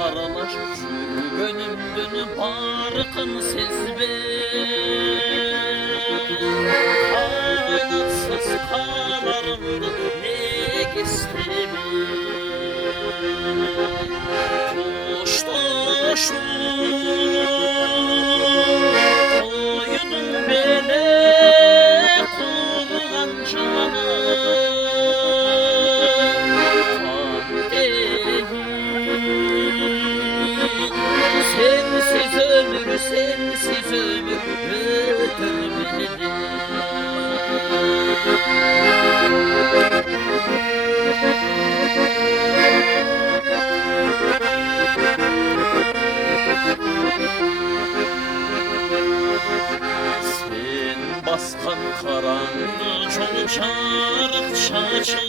Aralaş gönlümdün barkın sezbe, kaynatsız kalarımdı ne gestemi. Koştaşım koydum bele kurgan canım. Sensiz ömür, sensiz ömür ötürmedim. Sen baskan karanlık çok çarık çaçın,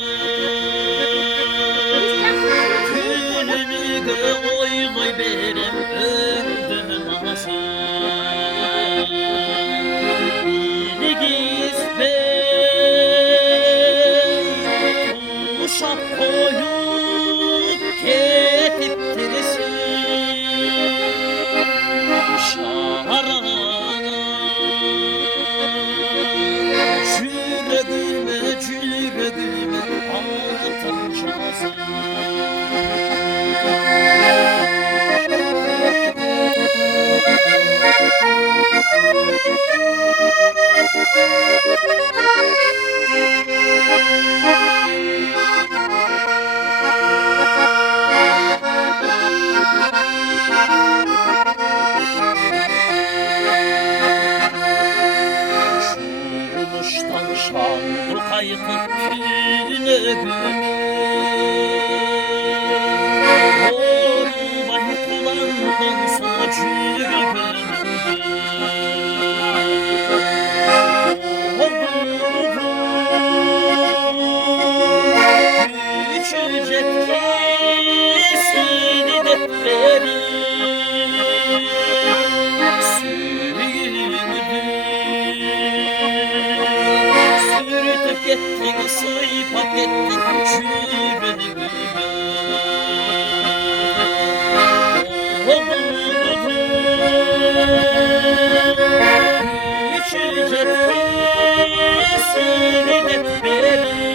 külünü oy koy benim öldüm nasıl. İligiz bey kuşak koyup ketiptirsin şarana. Yüreğime altın çazı. Şurmuştan şanlı kayıkıp külüne Orbay kulağından soğucu küçücek kesini de verir. Gittin, sıyıp gittin çürüğüme. Küçücek seni de verir.